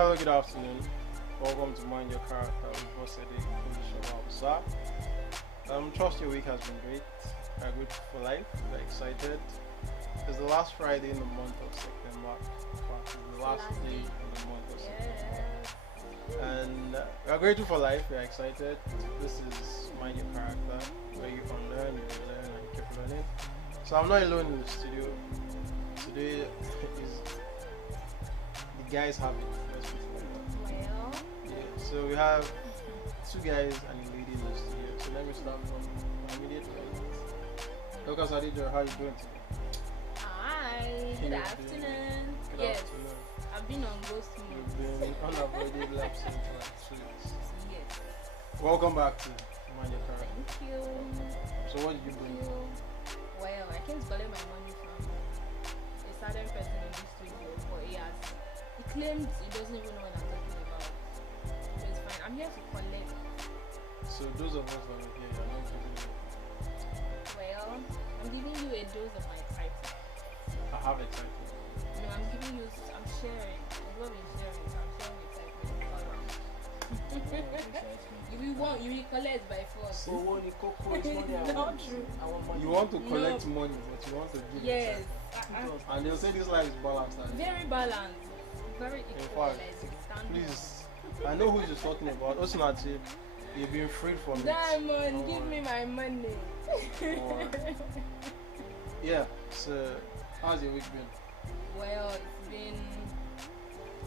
Hello, good afternoon. Welcome to Mind Your Character with hosted Olusola-Obasa. Trust your week has been great. We're grateful for life. We're excited. It's the last Friday in the month of September. It's the last day in the month of September. And we're grateful for life. We're excited. This is Mind Your Character, where you unlearn, you learn, and you keep learning. So I'm not alone in the studio. Today is the guys have it. Let's put it like that. Well, Yeah, so we have two guys and a lady in the studio. So let me start from my immediate right. Lucas Adijo, how are you doing today? hi, good afternoon. Good Yes, afternoon. I've been on ghost You've mode. been unavoidably absent for like 2 weeks. Yes, Welcome back to Mind Your Character. thank you. So what did you bring? Well, I came to collect my money from a certain person in this studio for years. He claims he doesn't even know what I'm talking about. But it's fine. I'm here to collect. So those of us that are here, you're not giving me. Well, I'm giving you a dose of my excitement. I have excitement. No, I'm giving you. I'm sharing. It's what we're sharing. So I'm sharing excitement all around. You will collect by force. So when you cook, it's money. Not true. I want money. You want to collect money, but you want to give Yes. excitement. And they'll say this life is balanced. Very balanced. Very equal. fact, Like, stand Please, I know who you're talking about. Osunati, you've been freed from it. Diamond, Don't give worry. me my money. Don't worry. Yeah, so how's your week been? Well,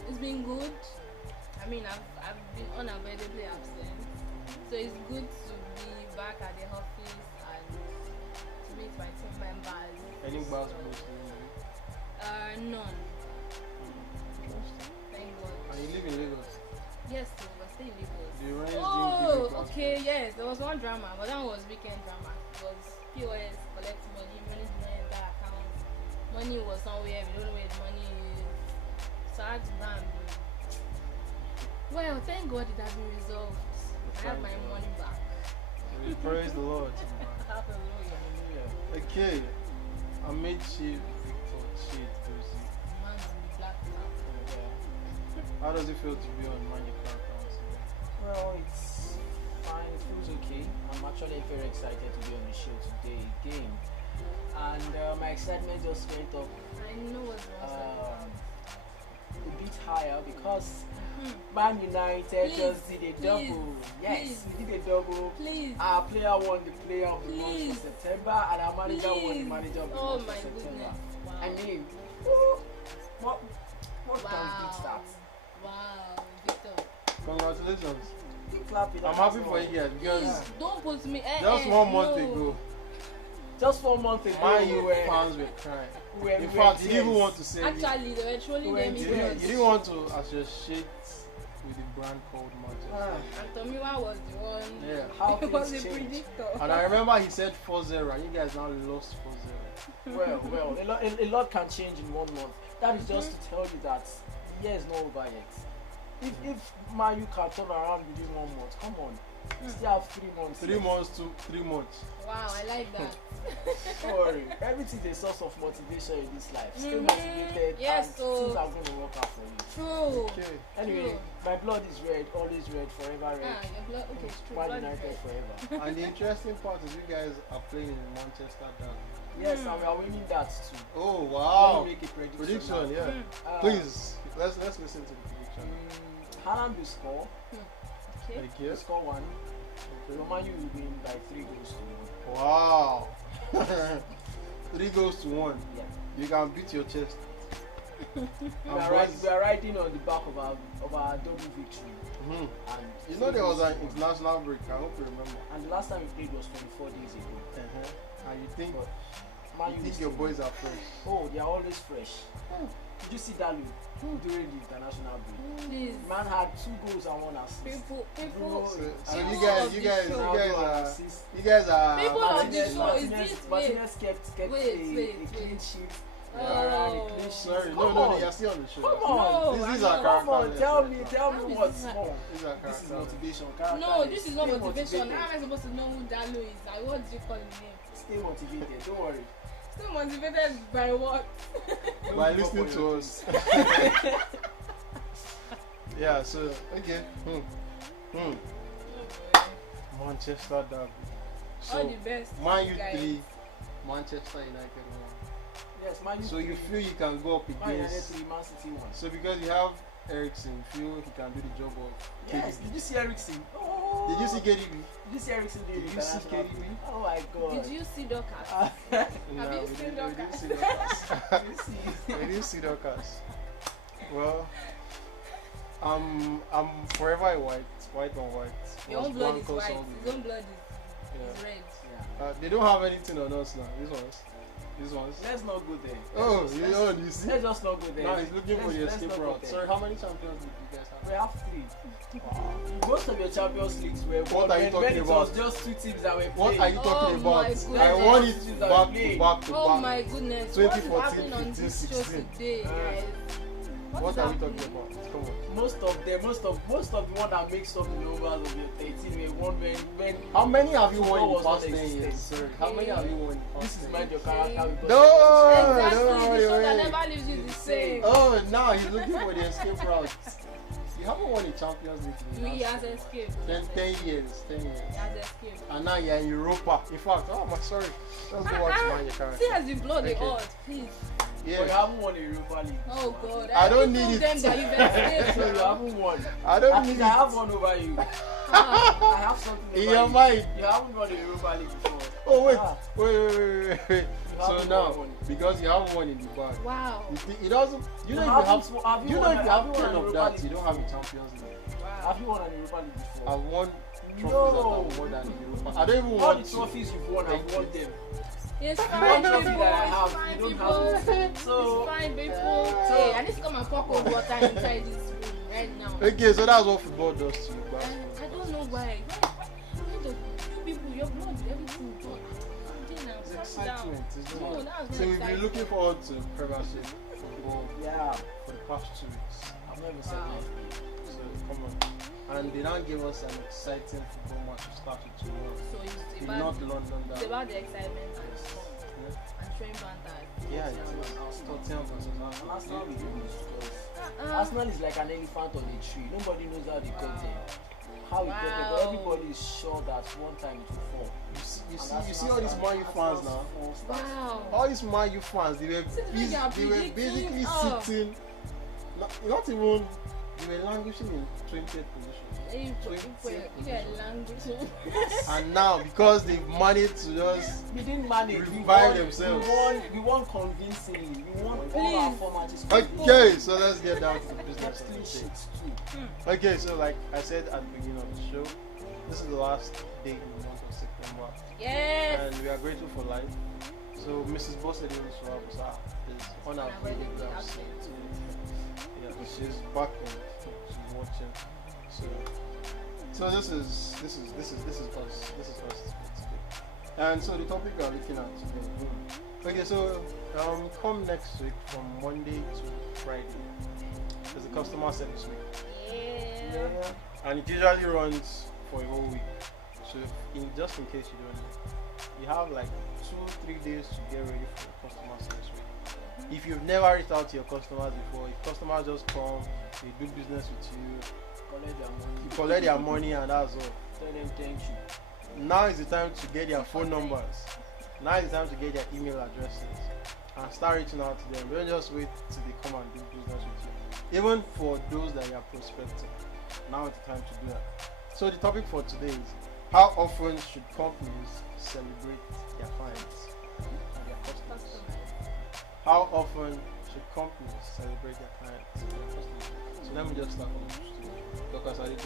it's been good. I mean, I've been unavoidably absent, so it's good to be back at the office and to meet my team members. Any bars So, close to you? none. Thank God. And you live in Lagos. Yes, so we're still in Lagos. The rent didn't Oh, give you class okay, yes. There was one drama, but that was weekend drama. It was POS, collect money, money did not enter account. Money was somewhere, we don't know where the money is. So I had to go and do. Well, thank God it has been resolved. I have my money back. We praise the Lord. Hallelujah. Okay, Amici Victor Chid Dozie. Man's in the black now. How does it feel to be on Mind Your Character once again? Well, it's fine. It feels okay. I'm actually very excited to be on the show today again. And my excitement just went up I know what's wrong. a bit higher because Man United Please, just did a double. please, Yes, please. we did a double. Please. Our player won the player of the month Please. for September, and our manager won the Please. manager of the Oh month my for September. goodness. Wow. I mean, what can beat that? Wow, Victor. Congratulations. Clap it I'm up happy as for well. you guys Please because don't put me. just 1 month no. ago, Just 1 month ago, Man we U were, fans were crying. we were In fact, you didn't even tears. want to say it. Actually, they were trolling them. You You didn't- didn't want to associate with the brand called Manchester. And Tomiwa was the one. Yeah. How He was things the change. predictor. And I remember he said 4-0 and you guys now lost 4-0. Well, a lot can change in 1 month. That is just to tell you that the year is not over yet. If Man U can turn around within 1 month, come on. We still have 3 months. 3 months to 3 months. Wow, I like that. Don't worry. Everything is a source of motivation in this life. Stay Mhm. motivated Yes, and so- things are going to work out for you. True. Okay. Anyway, True. my blood is red, always red, forever red. Your blood. Okay, it's true. Man Blood is United red. forever. And the interesting part is you guys are playing in Manchester Derby. Yes, and we are winning that too. Oh Let wow! me make a prediction. Prediction, now. yeah. Please, let's listen to the prediction. Haaland will score. Okay. Thank He'll you. score 1. Okay. Roman will win by 3 goals to 1. Wow! 3 goals to 1. Yeah. You can beat your chest. We are riding on the back of our double victory. Mhm. And You know there was an international break. I hope you remember. and the last time we played was 24 days ago. And you think But Man U is your still- boys are fresh. Oh, they are always fresh. Did you see that during the international break? Please. Man had 2 goals and 1 assist. People. Bro, So People you of guys the show. you guys are People of the Martinez- show. Is this- Martinez kept wait, a wait. clean sheet. Oh. A clean sheet. Sorry, Come no, on. they are still on the show. Come on. No, This is I our know. character. Come on, tell me How what's is that? more. This is our This is character. motivation. No, Character this is Stay not motivation. motivated. How am I supposed to know who Dalo is? Like, what do you call his name? Stay motivated. Don't worry. Still motivated by what? By listening to us. Yeah. So okay. Hmm. Manchester derby. So All the best. Man U guys. 3, Manchester United 1. Yes, Man U. So you feel you can go up Man United against? 3, Man City 1. So because you have Ericsson, you feel he can do the job of Yes, KDB. did you see Ericsson? Oh. Did you see KDB? Did you see Ericsson? Did you see KDB? Oh my god. Did you see Dorcas? No, you we seen didn't Dorcas? see Dorcas. Did you see? We didn't see Dorcas. Well, I'm forever a white on white. Your Was own blood is blancos white. all the His way. own blood is red. Yeah. They don't have anything on us now. These ones. Let's not go there. Oh, Let's- you see? Let's just not go there. Now he's looking for the Let's escape not go route. there. Sorry, how many champions league you guys We have? have 3. Most of your Champions Leagues were What won are you when talking it about? was just 2 teams that were playing. What are you talking Oh about? my I goodness. won it Let's back play. to back to Oh back. my goodness. What is 2014, happening on this 15, show 16. today, guys? What is are we happening? talking about? Come on. Most of the one that makes up the numbers of your 13 were won when How many have you won in the football past was 10 years? non-existent. Sorry, how many have you won in the This past is 10 mind your years? character because No, Exactly. no, The show that wait. never leaves you the same. Oh, now he's looking for the escape route. You haven't won a Champions League in the He last has escaped. 10 years. 10 years. He has escaped. And now you're in Europa. In fact, oh my sorry. Let's go watch mind your character. See as the blood they Okay. all, please. you Yeah. haven't won a Europa League. Oh God. I don't already need told it. them that you've escaped. So you haven't won. I don't At need least it. I have one over you. Ah, I have something over In you. your mind. You haven't won a Europa League before. Oh wait, Ah, wait. So haven't now, won one. because you have one in the bag, wow. it doesn't. You know if you have, you know if you have 10 of that, you don't have a Champions League. Wow. Have you won an Europa League before? I've won trophies No. that are more than Europa. I don't even All want the to. trophies you've won, I've won them. It's One fine, trophy people. that I It's have, fine, you don't people. have it. So It's fine, people. Hey, I need to come and pour cold water inside this room right now. Okay, so that's what football does to you, guys. I don't know why. Why do you people, your blood, everything, God. It's Calm down. excitement, isn't No, it? that's So not we've been exciting. looking forward to Premiership football yeah, for the past 2 weeks. I've never said Wow. that. So come on. And they now give us an exciting football match to start with tomorrow. So it's In about, North London, it's that. about the excitement and fun Yeah, and showing banter. yeah, it is. Tottenham versus And Arsenal. Arsenal will lose because Uh-uh. Arsenal is like an elephant on a tree. Nobody knows how they got there. How it got there, but Wow. everybody is sure that one time it will fall. You see all these Man U fans now. Wow. All these Man U fans, they were, See the way they are they were predicting, basically oh. sitting, not even, they were languishing in 20th position. You get language. And now, because they've managed to just, We didn't manage. Revive themselves. We won convincingly. We won all our Please. four matches. okay, so let's get down to the business Kept of clean the day. sheets too. Okay, so like I said at the beginning of the show, this is the last day in the month of September, Yes. and we are grateful for life. So Mrs. Bossede Olusola-Obasa is unavailable. I've seen it. Yeah, she's back home. She's watching. So this is us. This is us today. And so the topic we are looking at today. Okay, so come next week from Monday to Friday. There's a customer service week, Yeah. and it usually runs for a whole week. So just in case you don't know, you have like 2-3 days to get ready for the customer service week. If you've never reached out to your customers before, if customers just come, they do business with you, Collect their money. you collect their money, and that's all. Tell them thank you. Now is the time to get their phone numbers. Now is the time to get their email addresses and start reaching out to them. Don't just wait till they come and do business with you. Even for those that you are prospecting, now is the time to do that. So the topic for today is how often should companies celebrate their clients and their customers? How often should companies celebrate their clients and their customers? So let me just start from the studio. Dr. Sadiq,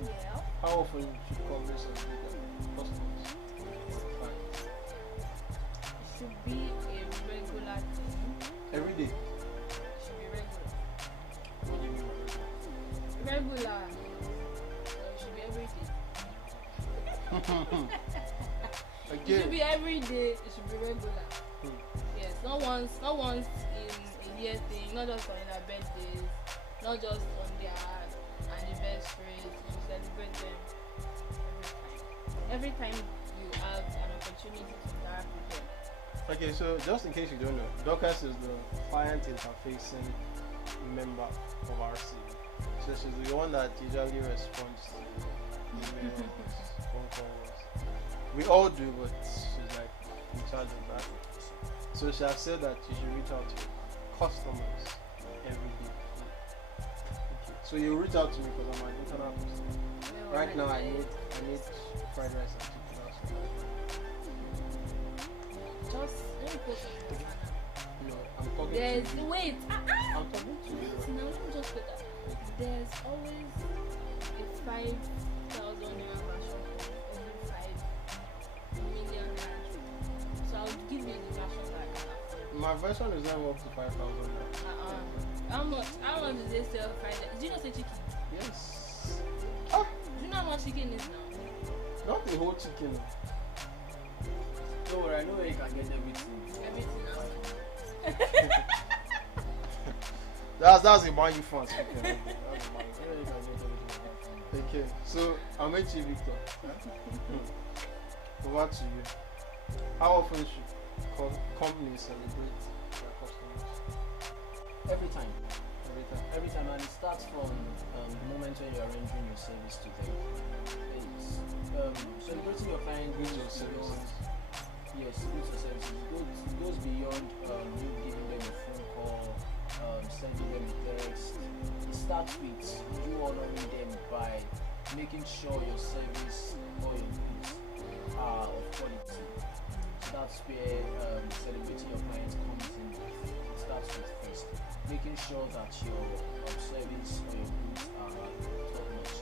Yeah. how often should companies celebrate their customers or their clients? It should be a regular thing. Every day. It should be regular. What do you mean by Regular. It should be every day. regular? It Again. should be every day. It should be regular. Hmm. Yes, not once in a year thing. Not just on their birthdays. Not just on their anniversaries. You should celebrate them every time. Every time you have an opportunity to interact with them. Okay, so just in case you don't know, Dorcas is the client interfacing member of RC. So she's the one that usually responds to emails, phone calls. We all do, but she's like in charge of that. So she has said that you should reach out to customers every day. Okay. So you reach out to me because I'm an internal customer. Right now I need fried rice and chicken. Just let me put it. No, I'm talking There's to you. wait. I'm talking to you. Now let me just put that. There's always a 5,000 naira version of every 5 million naira. So I'll give you the version that I have. My version is not up to 5,000 now. How much do they sell fried rice? Do you know say chicken? Yes. Do you know how much chicken is now? Not the whole chicken. Don't worry, I know where you can get everything. Everything now. That's the man you fancy. Where you can get everything. Okay, so I'm H. Victor. Over to you. How often should companies celebrate their customers? Every time. Every time. Every time, and it starts from the moment when you're rendering your service to them. It's celebrating your client Goods or goes beyond. services. Yes, goods or services. It goes beyond you giving them a phone call, sending them a text. It starts with you honoring them by making sure your service or your goods are of quality. So that's where celebrating your clients comes in. It starts with first. Making sure that your service or your goods are top notch.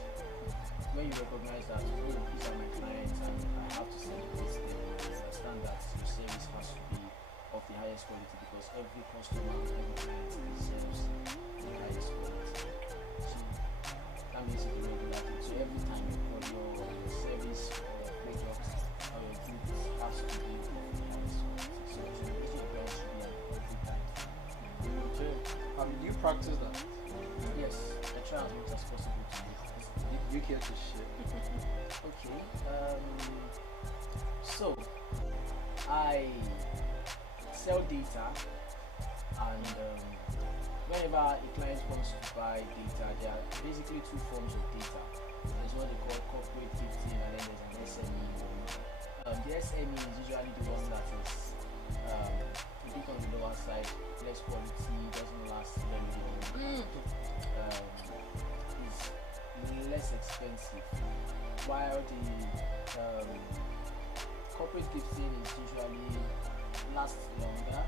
When you recognize that, oh, these are my clients and I have to celebrate them, you understand that your service has to be of the highest quality because every customer, every client deserves the highest quality. So that makes it a regular thing. So every time you call your service or your product or your goods has to be of the highest quality. So celebrating your clients should be an every time. Okay. Do you practice that? Yes, I try as much as possible to do that. You care to share? Okay. So I sell data, and whenever a client wants to buy data, there are basically two forms of data. There's what they call corporate gifting, and then there's an SME one. The SME is usually the one that is a bit on the lower side, less quality, doesn't last very long. Is less expensive, while the corporate gifting is usually lasts longer,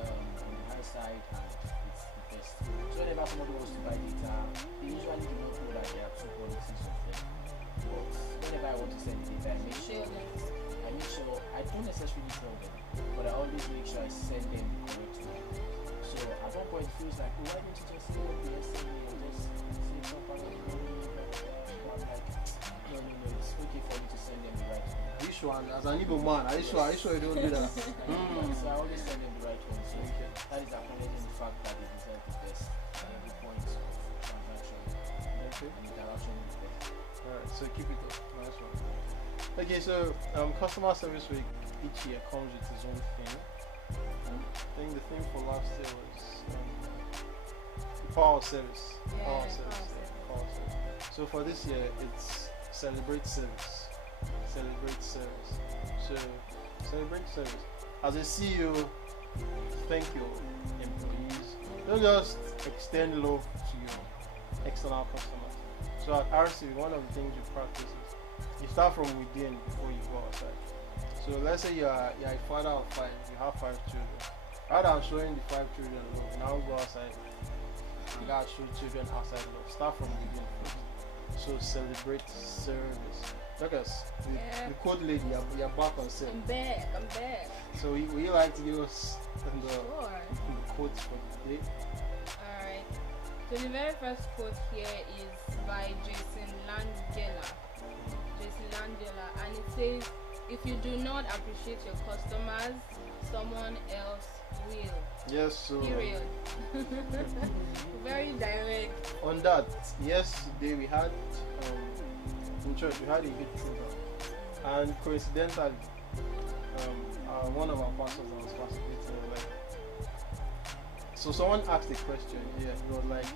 on the high side, and it's the best. So whenever somebody wants to buy data, they usually do not know that there are two qualities of them. But whenever I want to send data, I make sure I don't necessarily tell them, but I always make sure I send them the correct one. So at one point it feels like, oh, why don't you just say what the SME and just say properly? I'm like, no, it's okay for me to send them the right one. Are you sure? As an Igbo man, are you sure you don't do that? So I always send them the right one. So that is acknowledging the fact that they deserve the best at every point of transaction Okay. and interaction with them. Alright, so keep it up. Nice one. Okay, so customer service week each year comes with its own theme. I think the theme for last year was power of service. Power of service. Power of service. So for this year, it's celebrate service. Celebrate service. So celebrate service. As a CEO, thank your employees. Don't just extend love to your external customers. So at RC, one of the things we practice is you start from within before you go outside. So let's say you're a father of 5, you have 5 children. Rather than showing the 5 children love, now go outside and God show children outside love. Start from within first. So celebrate service. Look at us, the code lady, you're back on set. I'm back. So would you like to give us the Sure. quotes for today? Alright. So the very first quote here is by Jason Langella, and it says, "If you do not appreciate your customers, someone else will." Yes, so Period. Very direct. on that, yesterday we had in church we had a good program, and coincidentally, one of our pastors was participating. Like, so someone asked a question. Yeah, he was like,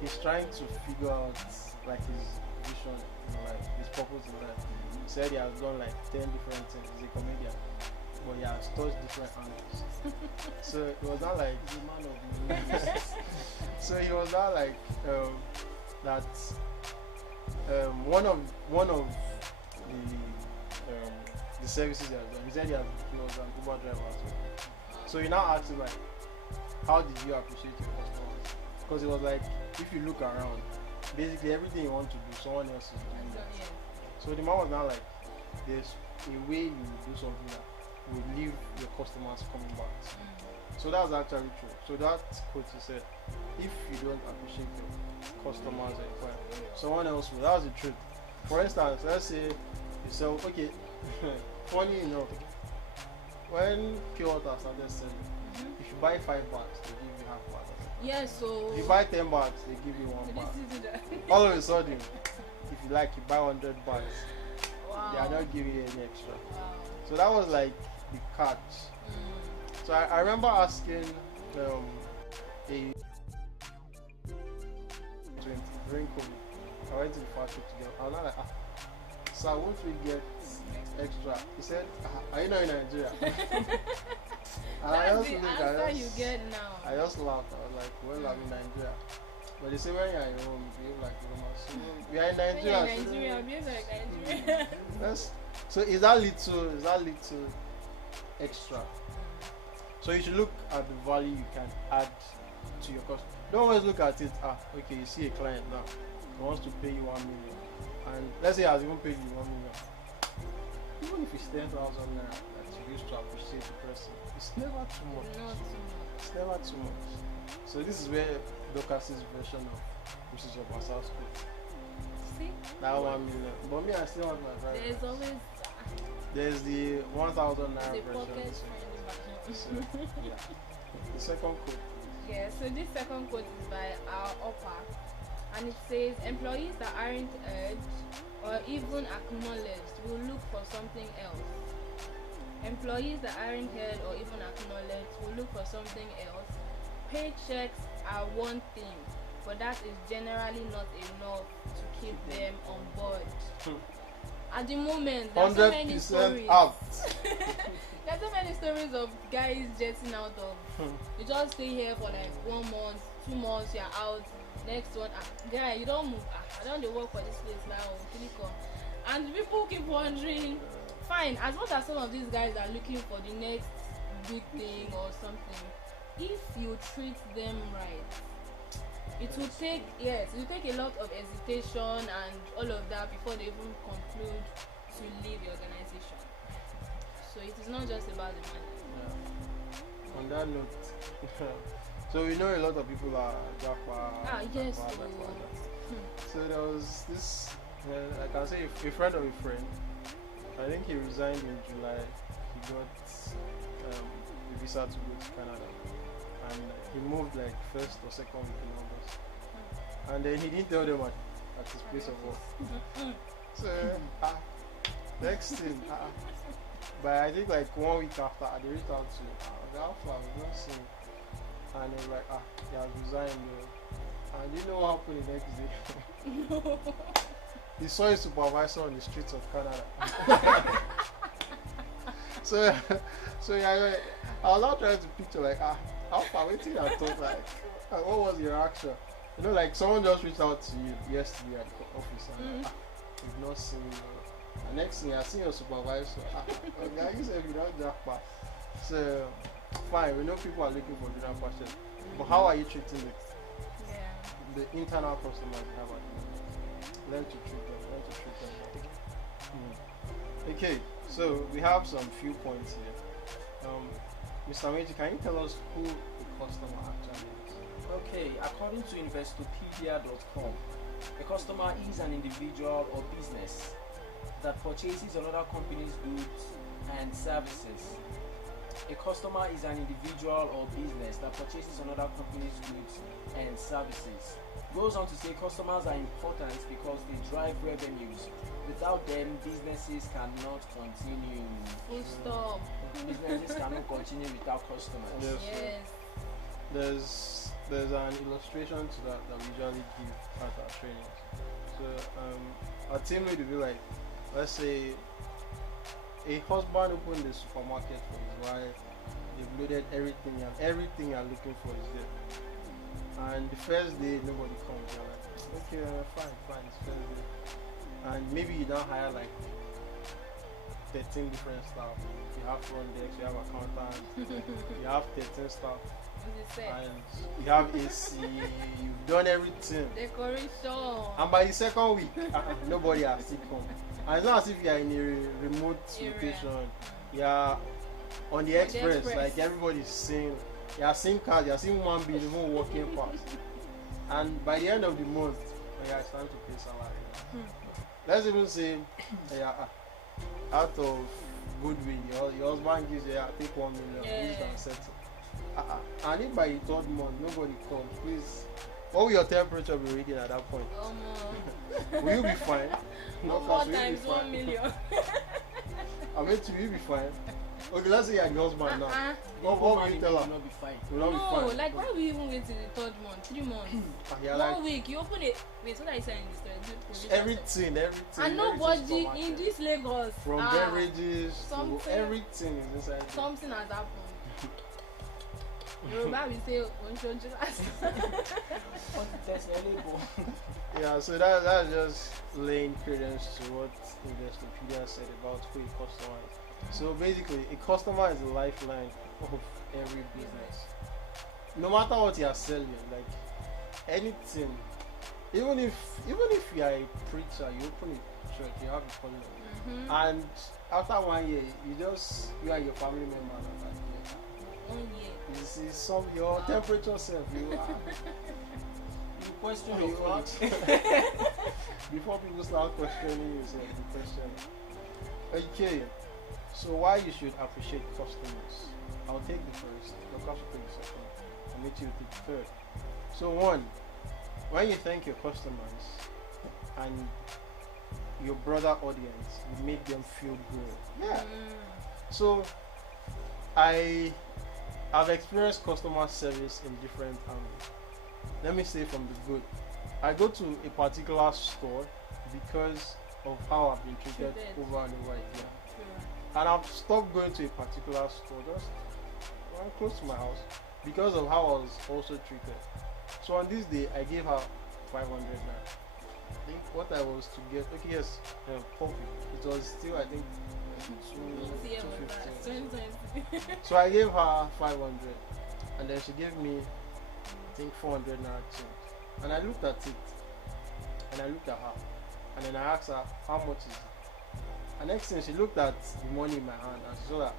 he's trying to figure out like his vision in life, his purpose in life. He said he has done like 10 different things. He's a comedian, but he has touched different angles. So it was not like The man of the movies. so he was not like that one of the services he has done. He said he was an Uber driver as well. So he now asked him like, how did you appreciate your customers? Because it was like, if you look around, basically everything you want to do, someone else is doing that. So the man was now like, there's a way you do something that will leave your customers coming back. So that's actually true. So that quote he said, if you don't appreciate your customers or your client, someone else will. That's the truth. For instance, let's say you sell, okay, funny enough, when pure water started selling, if you buy 5 bags, they give you half bag. Yeah, so If you buy 10 bags, they give you 1 bag. All of a sudden, if you like, you buy 100 bags, wow. they are not giving you any extra. Wow. So that was like the catch. So I remember asking a during COVID, I went to the factory to get. I was like, sir, won't we get extra? He said, are you not in Nigeria? And I That's just the looked, answer you get now. I just laughed. I was like, well, I'm in Nigeria. But they say when you're in home, you behave like Roma. So we are in Nigeria. When you're in Nigeria, behave like Nigeria. So is that little extra? So you should look at the value you can add to your cost. Don't always look at it. Okay, you see a client now, he wants to pay you 1 million, and let's say he has even paid you 1 million. Even if it's 10,000 naira that you use to appreciate the person, it's never too much. Not too much. It's never too much. So this is where Dorcas's version of Olusola-Obasa school. See? That 1 million. But me, I still want my private. There's always There's the 1,000 naira the pocket version. friendly So, version. yeah. The second quote. Yeah, so this second quote is by our upper, and it says, employees that aren't urged or even acknowledged will look for something else. Employees that aren't heard or even acknowledged will look for something else. Paychecks are one thing, but that is generally not enough to keep them on board. At the moment, there are so many 100% stories. out. There are so many stories of guys jetting out of. You just stay here for like 1 month, 2 months, you're out. Next one, guy, you don't move. I don't work for this place now. And people keep wondering. Fine, as much as some of these guys are looking for the next big thing or something, if you treat them right, it will take a lot of hesitation and all of that before they even conclude to leave the organization. So it is not just about the money. Yeah. On that note, so we know a lot of people are Japa. Yes. So there was this, I can say a friend of a friend. I think he resigned in July. He got a visa to go to Canada, and he moved like 1st or 2nd week in August. And then he didn't tell them at his place of work. So next thing, but I think like 1 week after, they reached out to the Alpha, we don't see him. And they were like, he has resigned. And you know what happened the next day? He saw his supervisor on the streets of Canada. so yeah, I was not trying to picture like, how far waiting I thought like, what was your reaction? You know, like someone just reached out to you yesterday at the office and you've not seen you. And next thing I see your supervisor. Okay, you said you don't jackpot. So fine, we know people are looking for dinner passion. But how are you treating it? The internal customers you have at the moment. Learn to treat them. Okay, so we have some few points here. Mr. Meiji, can you tell us who the customer actually is? Okay, according to investopedia.com, a customer is an individual or business that purchases another company's goods and services. A customer is an individual or business that purchases another company's goods and services. Goes on to say customers are important because they drive revenues. Without them, businesses cannot continue. Full stop. Businesses cannot continue without customers. Yes. there's an illustration to that we usually give at our trainings. So our team lead will be like, let's say a husband opened the supermarket for his wife. They've loaded everything, and everything you're looking for is there. And the first day nobody comes. You're like, okay, fine, it's first day. And maybe you don't hire like 13 different staff. You have front desk, you have accountants, you have 13 staff, and you have AC. You've done everything. Decoration. And by the second week, nobody has still come. And it's not as if you are in a remote location. You are on the express, like everybody's seeing. You are seeing cars, you are seeing one being even walking past. And by the end of the month, it's time to pay salary. Let's even say, out of goodwill, your husband gives you, take 1 million, use and settle. And if by the third month nobody comes, please, what will your temperature be reading at that point? Will you be fine? No more times 1 million. I mean, will you be fine? Okay, let's say you're the husband now. What will you tell her? Will not be fine. Will not be fine. Like why will you even wait till the 3rd month, 3 months? 1 week, you open it. Wait, what are you saying in the store? Everything. And nobody in this Lagos. From beverages to everything is inside. Something has happened. Yoruba will say, yeah, so that's just laying credence to what Investopedia said about who a customer is. So basically, a customer is the lifeline of every business. No matter what you are selling, like anything, even if you are a preacher, you open a church, you have a following, and after 1 year, you and your family member are like, 1 year. You see your temperature self, you question you your ask before people start questioning you, you question. Okay, so why you should appreciate customers? I'll take the first, Lucas will take the second, and Mitchell will take the third. So one, when you thank your customers and your brother audience, you make them feel good. Yeah. So I've experienced customer service in different angles. Let me say from the good. I go to a particular store because of how I've been treated over and over again. And I've stopped going to a particular store just close to my house because of how I was also treated. So on this day, I gave her 500 naira. I think what I was to get, okay, yes, coffee. It was still, I think, 250. So I gave her 500, and then she gave me, I think, 400 naira change. And I looked at it, and I looked at her, and then I asked her, how much is it? And next thing, she looked at the money in my hand, and she saw that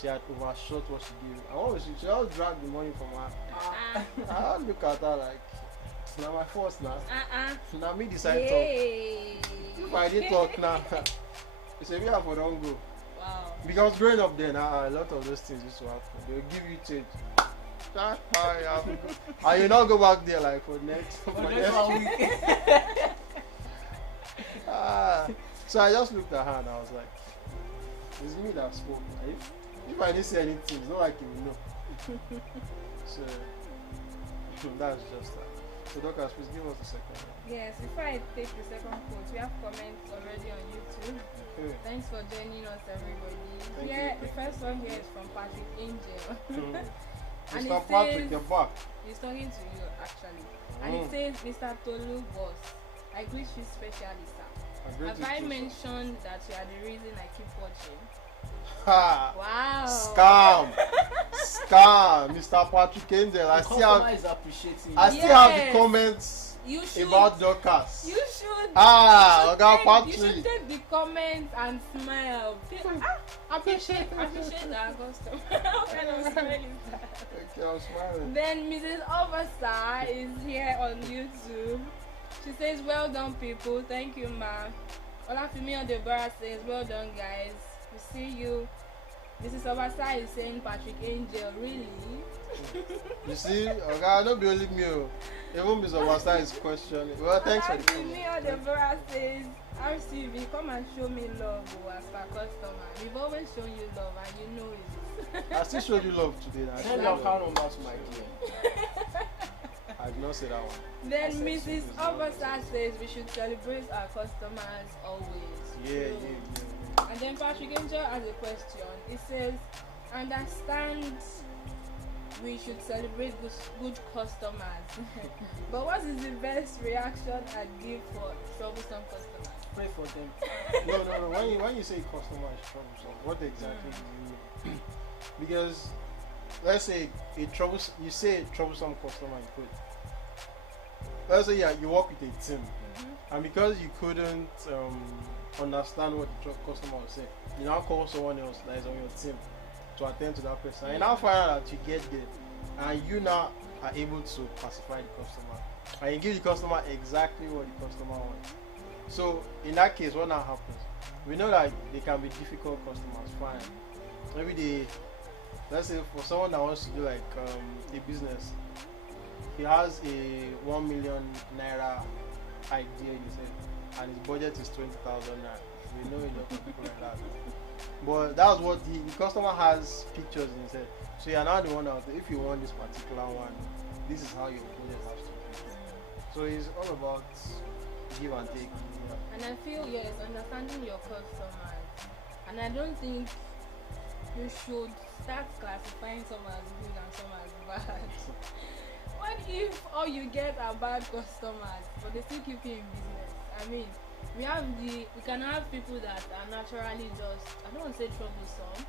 she had overshot what she gave me. And she just dragged the money from her. I look at her like, now my first now. Now me decide talk. If I did talk now, it's a bit of a don't go. Wow. Because growing up then, a lot of those things used to happen. They will give you change. And you not go back there like for next week. So I just looked at her and I was like, it's me that spoke. If I didn't say anything, it's not like you know. So that's just that. So Doctor, please give us the second one. Yes, before I take the second quote, we have comments already on YouTube. Okay. Thanks for joining us, everybody. Thank Here, you. the first one here is from Patrick Angel. And Mr. it Patrick, says, you're back. he's talking to you actually. And it says, Mr. Tolu Boss, I greet you specially, sir. Have I mentioned that you are the reason I keep watching? Ha! Wow. Scam, Mr. Patrick Angel. I still have the comments about Dorcas. You should. Patrick. You should take the comments and smile. Appreciate our customer. What kind of smile is that? Okay, I'm smiling. Then Mrs. Obasa is here on YouTube. She says, well done, people. Thank you, ma. Olafemi on the bar says, well done, guys. We see you. Mrs. Obasa is saying Patrick Angel, really? You see, okay, don't be only me. Even Mrs. Obasa is questioning. Well, thanks for the comment. Olafemi on the bar says, RCV, come and show me love as per customer. We've always shown you love and you know it. I still showed you love today. Send your account number to my DM. I did not say that one. Then I said Mrs. it's not Obasa says we should celebrate our customers always. Yeah. And then Patrick Angel has a question. It says, understand we should celebrate good customers. But what is the best reaction I give for troublesome customers? Pray for them. No. When you say customer is troublesome, what exactly do you mean? Because let's say you say a troublesome customer you put. Let's say you work with a team, and because you couldn't understand what the customer was saying, you now call someone else that is on your team to attend to that person. And you now find out that you get there, and you now are able to pacify the customer, and you give the customer exactly what the customer wants. So in that case, what now happens? We know that they can be difficult customers. Fine, maybe let's say for someone that wants to do like a business, he has a 1 million naira idea in his head, and his budget is 20,000 naira. We know a lot of people like that. But that's what the customer has pictures in his head. So you're now the one out there. If you want this particular one, this is how your budget has to be. So it's all about give and take. Yeah. And I feel yes, understanding your customers. And I don't think you should start classifying some as good and some as bad. What if all you get are bad customers, but they still keep you in business? I mean, we can have people that are naturally just, I don't want to say troublesome,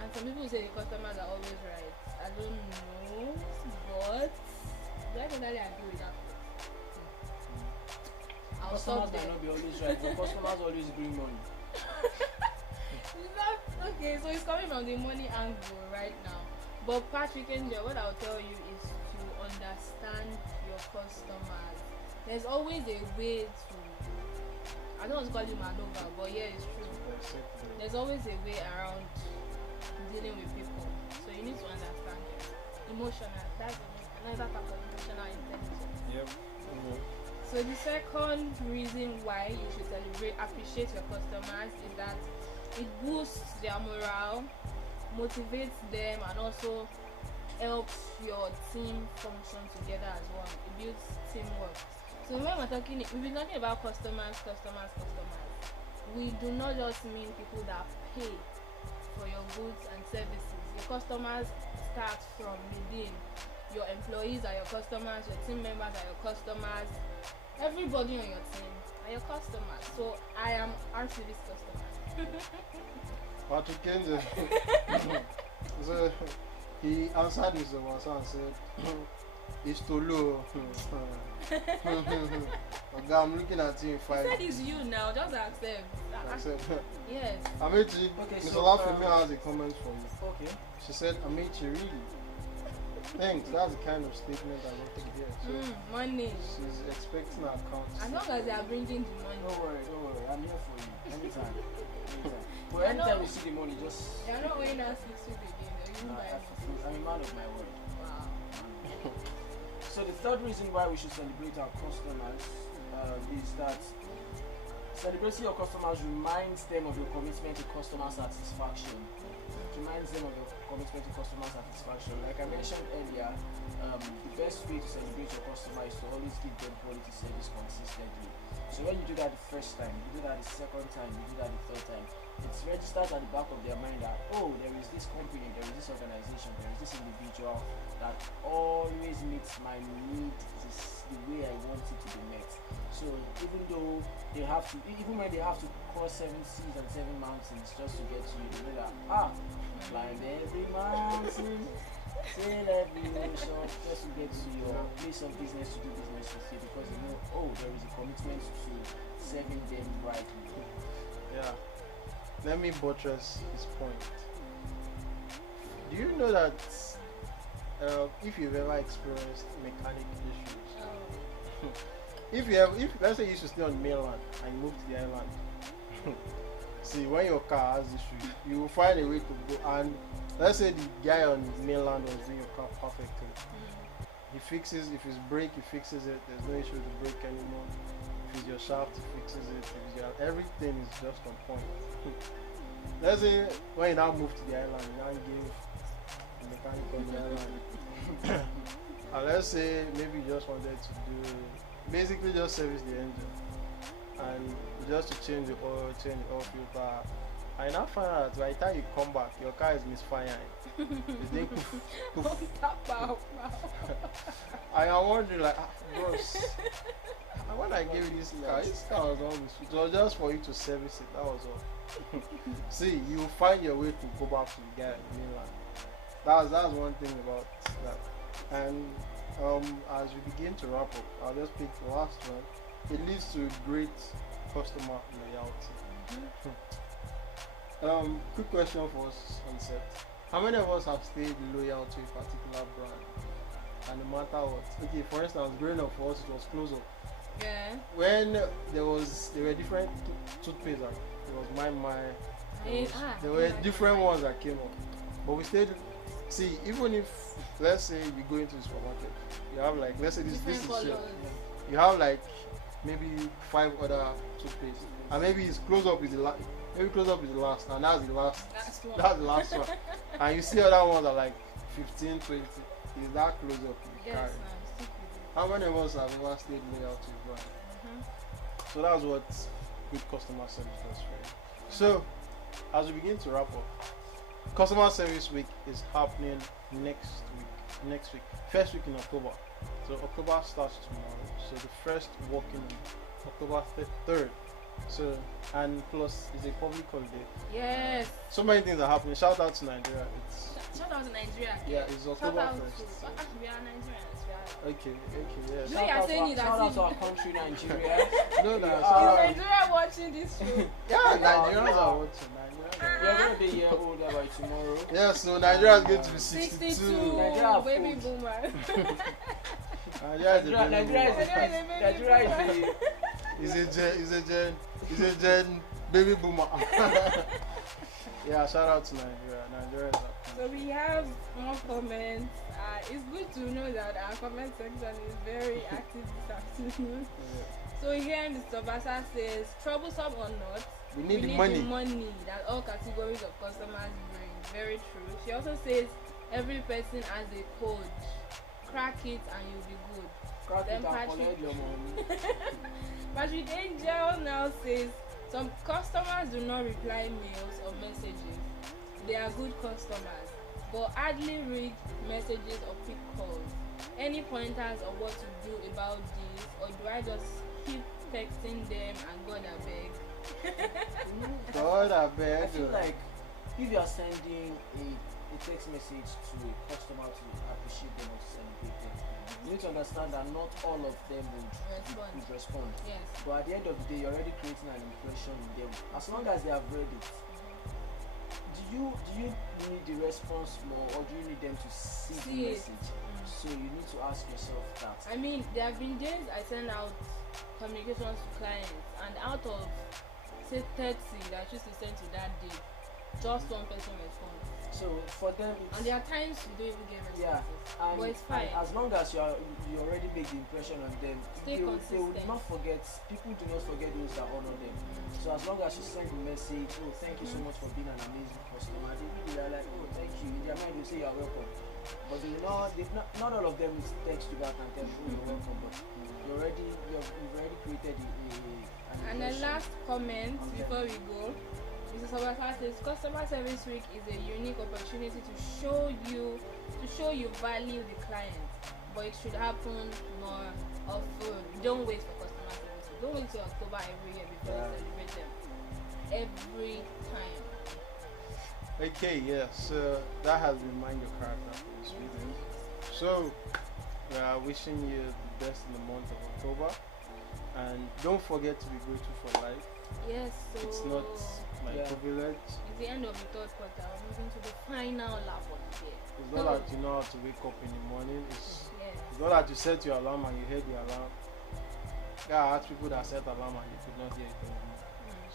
and some people say the customers are always right. I don't know, but do I totally agree with that? I'll Customers stop there. might not be always right, but customers always bring money. Okay, so it's coming from the money angle right now. But Patrick Angel, what I'll tell you is to understand your customers. There's always a way to, I don't want to call it maneuver, but yeah, it's true. There's always a way around dealing with people. So you need to understand them. Emotional, that's another part of emotional intelligence. Yep. So the second reason why you should appreciate your customers is that it boosts their morale, motivates them, and also helps your team function together as well. It builds teamwork. So when we're talking, we've been talking about customers. We do not just mean people that pay for your goods and services. Your customers start from within. Your employees are your customers, your team members are your customers, everybody on your team are your customers. So I am RCB's customer. Patrick Kenzo. So he answered Mr. Obasa and said, it's too low. Okay, I'm looking at you in He 5. said it's you now, just accept. Accept. Yes. Amici, Okay, Mr. so, Lafemi has a comment for you. Okay. She said, Amici, really? Thanks, that's the kind of statement I want to hear. So Money. she's expecting her account. As long as they are bringing the money. Don't worry. I'm here for you. Anytime. But I know- anytime you see the money, just. You're not owing us 6 weeks again. You No, buy it. I'm a man of my word. Wow. So the third reason why we should celebrate our customers is that celebrating your customers reminds them of your commitment to customer satisfaction. It reminds them of your commitment to customer satisfaction. Like I mentioned earlier, the best way to celebrate your customer is to always give them quality service consistently. So when you do that the first time, you do that the second time, you do that the third time, it's registered at the back of their mind that, oh, there is this company, there is this organization, there is this individual that always meets my need the way I want it to be met. So even though they have to, even when they have to cross 7 seas and 7 mountains just to get to you, they know that, climb every mountain, sail every ocean, just to get to your place of business to do business with you, because they know, oh, there is a commitment to serving them rightly. Yeah. Let me buttress his point. Do you know that if you've ever experienced mechanic issues, if let's say you used to stay on mainland and you move to the island, see when your car has issues, you will find a way to go. And let's say the guy on mainland was doing your car perfectly. He fixes, if it's brake, he fixes it. There's no issue with the brake anymore. If it's your shaft, he fixes it. If it's your, everything is just on point. Let's say when you now move to the island, you now give the mechanic on the island. And let's say maybe you just wanted to do basically just service the engine and just to change the oil, change the oil filter. I now find out that by the time you come back, your car is misfiring. You think, I am wondering like, bros, when I gave you this car was always, it was just for you to service it. That was all. See, you will find your way to go back to the guy in the mainland. That's one thing about that. And as we begin to wrap up, I'll just pick the last one. It leads to great customer loyalty. Quick question for us on set. How many of us have stayed loyal to a particular brand? And no matter what. Okay, for instance, growing up for us it was Close Up. Yeah. When there were different toothpaste. There was there were different ones that came up. But we stayed. See, even if let's say you go into the supermarket, you have like let's say this is shit. You have like maybe 5 other toothpaste, and maybe it's Close Up is the last. Maybe Close Up is the last, and that's the last. That's the last one. And you see other ones are like 15, 20. Is that Close Up? Yes, how many of us have ever stayed loyal to a brand? So that's what good customer service does for you. So, as we begin to wrap up, Customer Service Week is happening next week, first week in October. So October starts tomorrow. So the first working October 3rd. So and plus it's a public holiday. Yes. So many things are happening. Shout out to Nigeria. Shout out to Nigeria. Yeah, it's October 1st. We are Nigerians. Okay, yeah. No, you're saying it shout as out if to our country, Nigeria. No, is Nigeria watching this show. Yeah, Nigerians are watching. We're going to be a year older by tomorrow. Yeah, so Nigeria is going to be 62. Nigeria baby boomer. Nigeria is a gen baby boomer. Yeah, shout out to Nigeria. Nigeria is up. So we have more comments. It's good to know that our comment section is very active this afternoon. Yeah. So here Mr. Obasa says, troublesome or not, We need the the money that all categories of customers bring. Very true. She also says every person has a code. Crack it and you'll be good. Crack Then it and collect your money. Patrick Angel now says some customers do not reply mails or messages. They are good customers, but hardly read messages or pick calls. Any pointers on what to do about this, or do I just keep texting them and God abeg? God, I beg. I feel like if you are sending a text message to a customer to appreciate them or to celebrate them, you need to understand that not all of them would respond. Yes. But at the end of the day, you're already creating an impression in them. As long as they have read it, do you need the response more, or do you need them to see the message? So you need to ask yourself that. I mean, there have been days I send out communications to clients, and out of say 30 that I choose to send to that day, just one person responds. So for them, and there are times you don't even get responses. Yeah, but it's fine. As long as you already make the impression on them, they will not forget. People do not forget those that honor them. So as long as you send a message, oh thank you so much for being an amazing customer, they are like, oh thank you. In their mind they say you are welcome. But not all of them will text you back and tell you, oh, you're welcome. But you've already created an And the impression. last comment before we go, Mrs. Obasa says Customer Service Week is a unique opportunity to show you value the client, but it should happen more often. Don't wait for customer service. Don't wait till October every year before you celebrate them. Every time. Okay, yeah, so that has been Mind Your Character for this video. So, we are wishing you the best in the month of October. And don't forget to be grateful for life. Yes, so it's not like privilege. It's the end of the third quarter. We're moving to the final lap of the year. It's not that you know how to wake up in the morning. It's not that you set your alarm and you heard the alarm. I ask people that set alarm and you could not hear it anymore.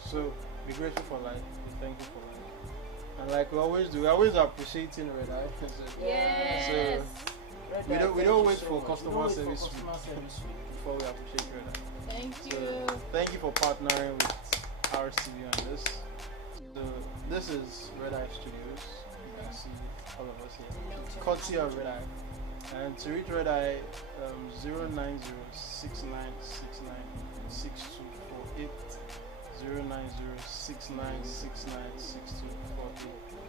So be grateful for life. Be thankful for life. And like we always do, we're always appreciating Red Eye. Yes. So we don't wait for customer service before we appreciate Red Eye. Thank you. So, thank you for partnering with RCV on this. So this is Red Eye Studios. You can see all of us here. Courtesy of Red Eye. And to reach Red Eye, 09069696248.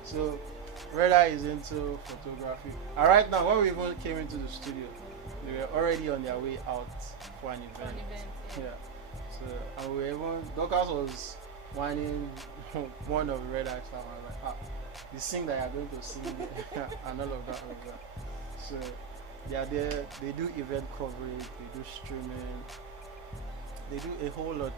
So Red Eye is into photography. And right now, when we even came into the studio, they were already on their way out for an event. Yeah. Yeah. So and we were even Dorcas was whining one of Red Eye stuff. I was like, the sing that you're going to sing and all of that. So they are there, they do event coverage, they do streaming, they do a whole lot of.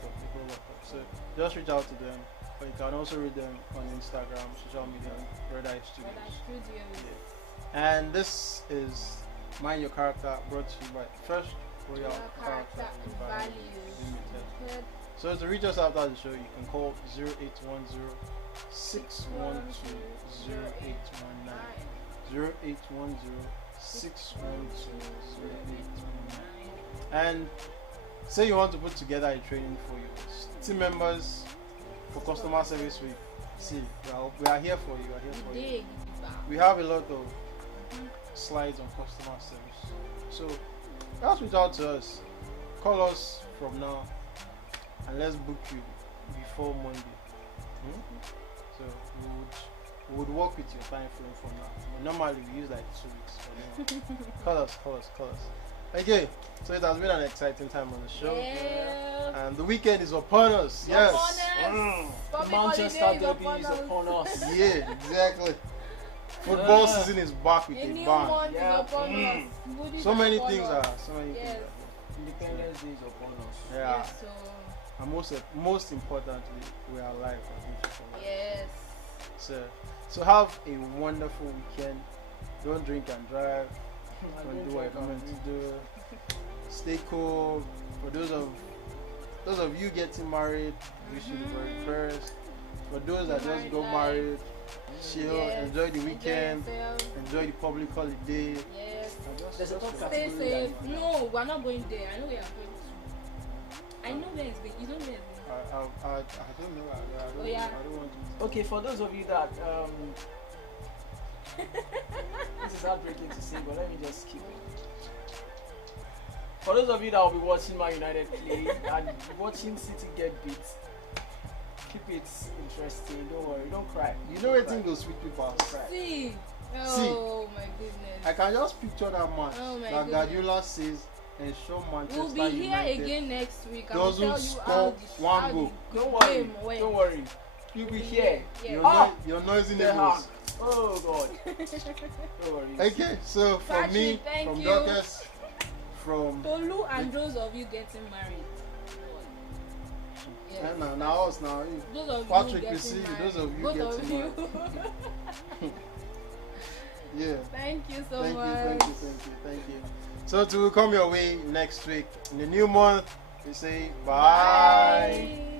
So just reach out to them. Or you can also read them on Instagram, social media, Red Eye Studios. Yeah. And this is Mind Your Character, brought to you by First Royal Character and Values Limited. So to reach us after the show, you can call 0810 612 0819 0810 6120819. And say you want to put together a training for your team members for customer service week. See, we are here for you. We have a lot of slides on customer service. So just reach out to us. Call us from now and let's book you before Monday. So we would work with your time frame from now. But normally we use like 2 weeks. Call us. Okay, so it has been an exciting time on the show. Yeah. And the weekend is upon us. Yes. Manchester Derby is upon us. Yeah, exactly. Football season is back with a bang. So many things are. Independence Day is upon us. Yeah. And most importantly, we are alive. Yes. So have a wonderful weekend. Don't drink and drive. Don't do what you're meant to do. Stay cool. For those of you getting married, wish you the very best. For those that just got married, chill, enjoy the weekend, enjoy the public holiday. Yes. Stay safe. No, we're not going there. I know we are going to. I know where it's going. You don't know where it's going. I don't know. I don't want to. Okay, for those of you that this is heartbreaking to say, but let me just keep it. For those of you that will be watching Man United play and watching City get beat, keep it interesting. Don't worry, don't cry. You know what thing goes sweet people. See. Oh my goodness. I can just picture that match that Guardiola says and show Manchester We'll be here United again next week. doesn't score one goal. Don't worry. You'll be here. Your noisy neighbors. Oh God. Don't worry. Okay, so from Patrick, me, thank from you. Dorcas, from Tolu and those of you getting married. Yes. Now us now. Those of Patrick, you we see you. married. Those of you Both getting of you. married. Yeah. Thank you so Thank much. you. So to come your way next week in the new month, we say bye.